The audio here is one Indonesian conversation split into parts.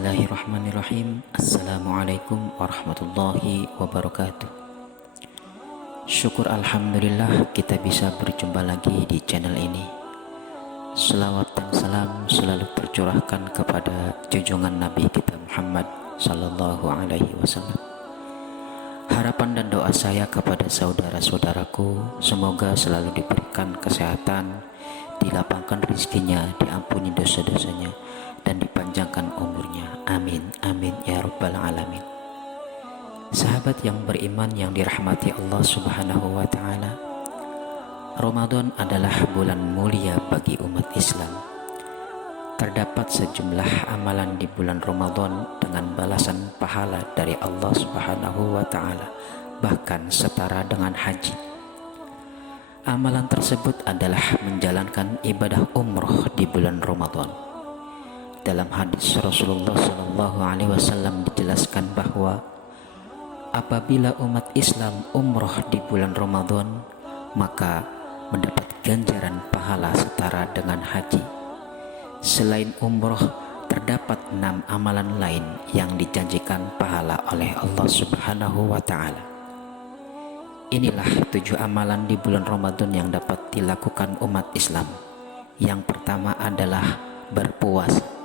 Bismillahirrahmanirrahim. Assalamualaikum warahmatullahi wabarakatuh. Syukur alhamdulillah kita bisa berjumpa lagi di channel ini. Selawat dan salam selalu tercurahkan kepada junjungan Nabi kita Muhammad sallallahu alaihi wasallam. Harapan dan doa saya kepada saudara-saudaraku, semoga selalu diberikan kesehatan, dilapangkan rezekinya, diampuni dosa-dosanya, dan dipanjangkan umurnya. Amin, amin ya rabbal alamin. Sahabat yang beriman yang dirahmati Allah subhanahu wa ta'ala, Ramadan adalah bulan mulia bagi umat Islam. Terdapat sejumlah amalan di bulan Ramadan dengan balasan pahala dari Allah subhanahu wa ta'ala, bahkan setara dengan haji. Amalan tersebut adalah menjalankan ibadah umroh di bulan Ramadan. Dalam hadis Rasulullah SAW dijelaskan bahwa apabila umat Islam umroh di bulan Ramadan, maka mendapat ganjaran pahala setara dengan haji. Selain umroh, terdapat 6 amalan lain yang dijanjikan pahala oleh Allah Subhanahu wa Ta'ala. Inilah 7 amalan di bulan Ramadan yang dapat dilakukan umat Islam. Yang pertama adalah berpuasa.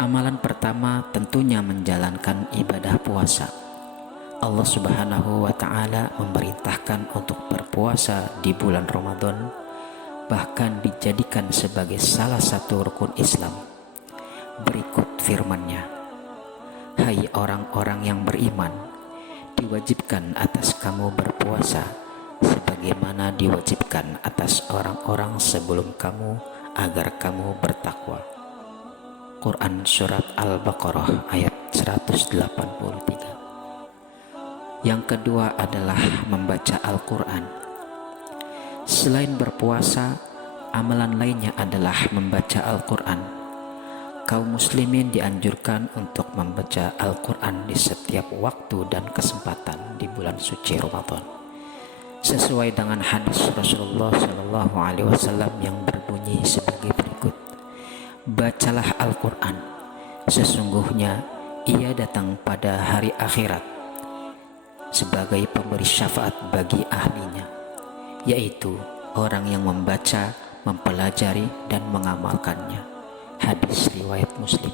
Amalan pertama tentunya menjalankan ibadah puasa. Allah Subhanahu wa ta'ala memerintahkan untuk berpuasa di bulan Ramadan, bahkan dijadikan sebagai salah satu rukun Islam. Berikut firman-Nya, "Hai orang-orang yang beriman, diwajibkan atas kamu berpuasa sebagaimana diwajibkan atas orang-orang sebelum kamu agar kamu bertakwa." Quran Surat Al-Baqarah ayat 183. Yang kedua adalah membaca Al-Quran. Selain berpuasa, amalan lainnya adalah membaca Al-Quran. Kaum muslimin dianjurkan untuk membaca Al-Quran di setiap waktu dan kesempatan di bulan suci Ramadan, sesuai dengan hadis Rasulullah SAW yang berbunyi sebagai berikut: "Bacalah Al-Quran, sesungguhnya ia datang pada hari akhirat sebagai pemberi syafaat bagi ahlinya, yaitu orang yang membaca, mempelajari, dan mengamalkannya." Hadis riwayat Muslim.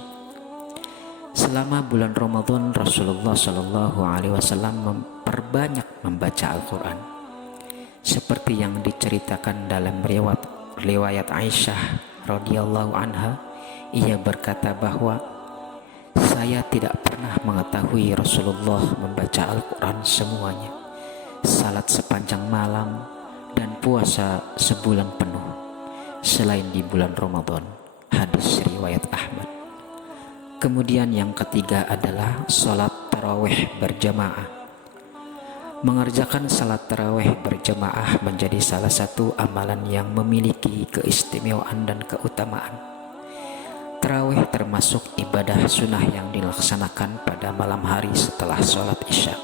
Selama bulan Ramadan, Rasulullah SAW memperbanyak membaca Al-Quran, seperti yang diceritakan dalam riwayat Aisyah radhiyallahu anha. Ia berkata bahwa saya tidak pernah mengetahui Rasulullah membaca Al-Quran semuanya, salat sepanjang malam, dan puasa sebulan penuh selain di bulan Ramadan. Hadis riwayat Ahmad. Kemudian yang ketiga adalah sholat tarawih berjamaah. Mengerjakan salat tarawih berjamaah menjadi salah satu amalan yang memiliki keistimewaan dan keutamaan. Tarawih termasuk ibadah sunnah yang dilaksanakan pada malam hari setelah sholat isya.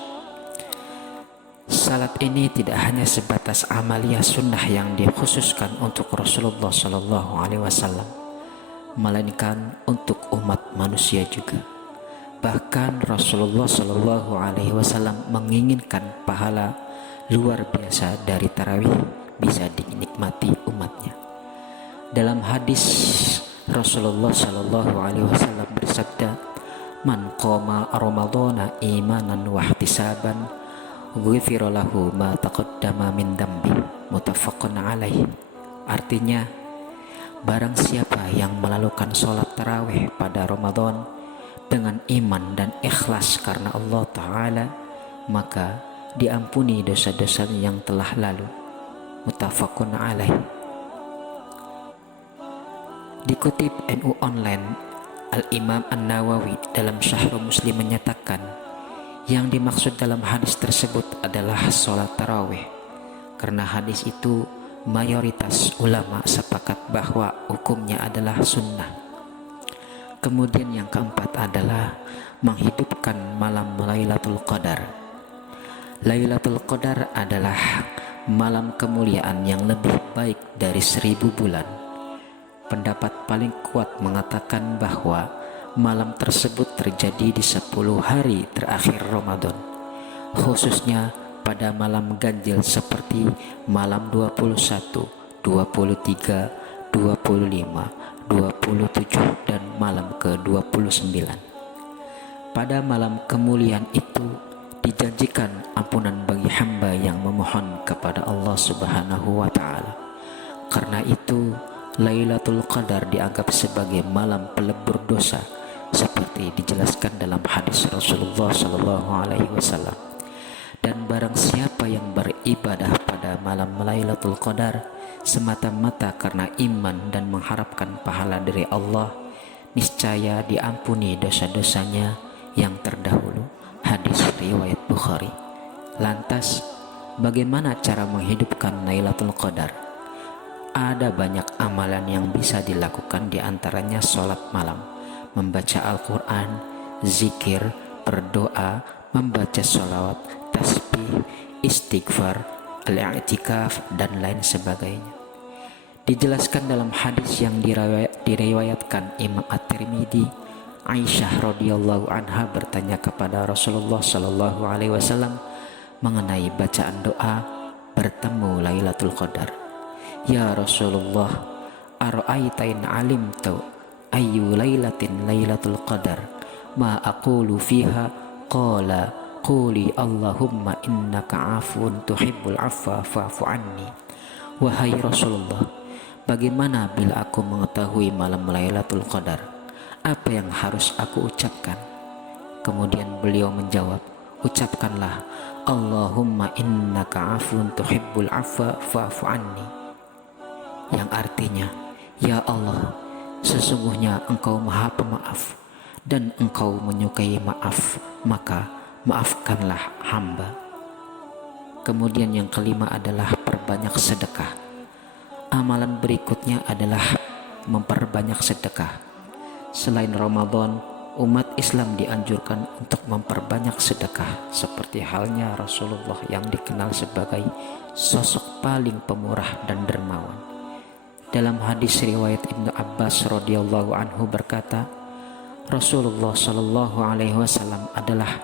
Salat ini tidak hanya sebatas amalia sunnah yang dikhususkan untuk Rasulullah SAW, melainkan untuk umat manusia juga. Bahkan Rasulullah SAW menginginkan pahala luar biasa dari tarawih bisa dinikmati umatnya. Dalam hadis Rasulullah SAW bersabda, "Man qama Ramadhana imanan wa ihtisaban, ghufira lahu ma taqaddama min dambi." Muttafaqun alaih. Artinya, barang siapa yang melakukan sholat tarawih pada Ramadan dengan iman dan ikhlas karena Allah Ta'ala, maka diampuni dosa-dosa yang telah lalu. Muttafaqun alaih. Dikutip NU Online, Al-Imam An-Nawawi dalam Syarh Muslim menyatakan, yang dimaksud dalam hadis tersebut adalah sholat tarawih, karena hadis itu mayoritas ulama sepakat bahwa hukumnya adalah sunnah. Kemudian yang keempat adalah menghidupkan malam Lailatul Qadar. Lailatul Qadar adalah malam kemuliaan yang lebih baik dari 1000 bulan. Pendapat paling kuat mengatakan bahwa malam tersebut terjadi di 10 hari terakhir Ramadan, khususnya pada malam ganjil seperti malam 21, 23, 25, 27 dan malam ke-29. Pada malam kemuliaan itu dijanjikan ampunan bagi hamba yang memohon kepada Allah Subhanahu wa taala. Karena itu Lailatul Qadar dianggap sebagai malam pelebur dosa seperti dijelaskan dalam hadis Rasulullah sallallahu alaihi wasallam. Dan barang siapa yang beribadah pada malam Lailatul Qadar semata-mata karena iman dan mengharapkan pahala dari Allah, niscaya diampuni dosa-dosanya yang terdahulu. Hadis riwayat Bukhari. Lantas, bagaimana cara menghidupkan Lailatul Qadar? Ada banyak amalan yang bisa dilakukan, di antaranya sholat malam, membaca Al-Quran, zikir, berdoa, membaca sholawat, tasbih, istighfar, al-i'tikaf, dan lain sebagainya. Dijelaskan dalam hadis yang diriwayatkan Imam At-Tirmidzi, Aisyah radhiyallahu anha bertanya kepada Rasulullah sallallahu alaihi wasallam mengenai bacaan doa bertemu Lailatul Qadar. Ya Rasulullah, ara'aita in alimtu ayyu lailatin Lailatul Qadar ma aqulu fiha? Qala quli Allahumma innaka afun tuhibbul afwa fa'fu anni. Wahai Rasulullah, bagaimana bila aku mengetahui malam Lailatul Qadar? Apa yang harus aku ucapkan? Kemudian beliau menjawab, ucapkanlah Allahumma innaka afun tuhibbul afwa fa'fu anni, yang artinya, ya Allah, sesungguhnya Engkau Maha Pemaaf dan Engkau menyukai maaf, maka maafkanlah hamba. Kemudian yang kelima adalah perbanyak sedekah. Amalan berikutnya adalah memperbanyak sedekah. Selain Ramadan, umat Islam dianjurkan untuk memperbanyak sedekah, seperti halnya Rasulullah yang dikenal sebagai sosok paling pemurah dan dermawan. Dalam hadis riwayat Ibnu Abbas radhiyallahu anhu berkata, Rasulullah sallallahu alaihi wasallam adalah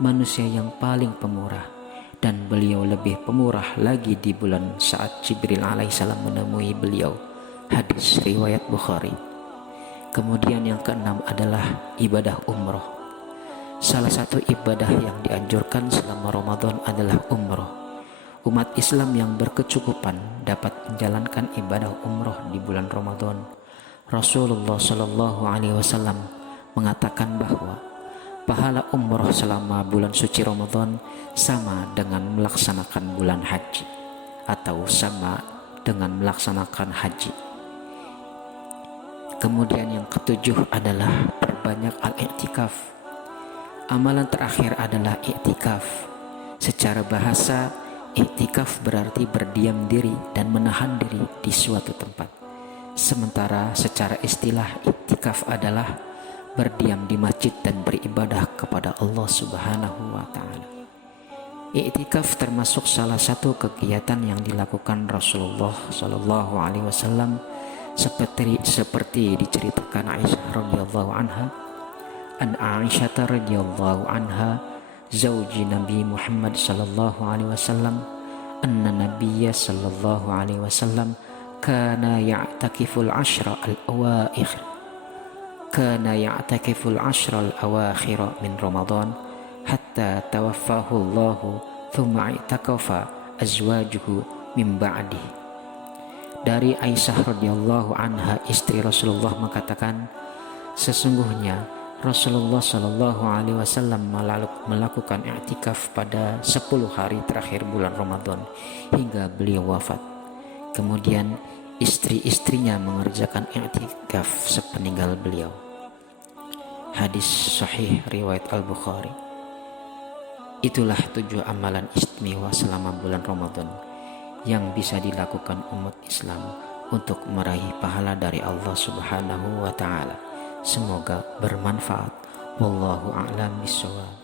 manusia yang paling pemurah, dan beliau lebih pemurah lagi di bulan saat Jibril alaihissalam menemui beliau. Hadis riwayat Bukhari. Kemudian yang keenam adalah ibadah umroh. Salah satu ibadah yang dianjurkan selama Ramadan adalah umroh. Umat Islam yang berkecukupan dapat menjalankan ibadah umroh di bulan Ramadan. Rasulullah Shallallahu Alaihi Wasallam mengatakan bahwa pahala umroh selama bulan suci Ramadan sama dengan melaksanakan bulan haji, atau sama dengan melaksanakan haji. Kemudian yang ketujuh adalah perbanyak al-i'tikaf. Amalan terakhir adalah i'tikaf. Secara bahasa, i'tikaf berarti berdiam diri dan menahan diri di suatu tempat. Sementara secara istilah, i'tikaf adalah berdiam di masjid dan beribadah kepada Allah Subhanahu wa taala. I'tikaf termasuk salah satu kegiatan yang dilakukan Rasulullah sallallahu alaihi wasallam seperti diceritakan Aisyah radhiyallahu anha. An Aisyah radhiyallahu anha zauji Nabi Muhammad sallallahu alaihi wasallam anna Nabiyya sallallahu alaihi wasallam kana ya'takiful ashra al-awakhir min Ramadan hatta tawaffahu Allahu thumma i'takafa azwajuhu min ba'di. Dari Aisyah radhiyallahu anha, istri Rasulullah, mengatakan, sesungguhnya Rasulullah Shallallahu Alaihi Wasallam melakukan i'tikaf pada 10 hari terakhir bulan Ramadan hingga beliau wafat. Kemudian istri-istrinya mengerjakan i'tikaf sepeninggal beliau. Hadis sahih riwayat Al-Bukhari. Itulah 7 amalan istimewa selama bulan Ramadan yang bisa dilakukan umat Islam untuk meraih pahala dari Allah Subhanahu wa taala. Semoga bermanfaat. Wallahu a'lam bishawab.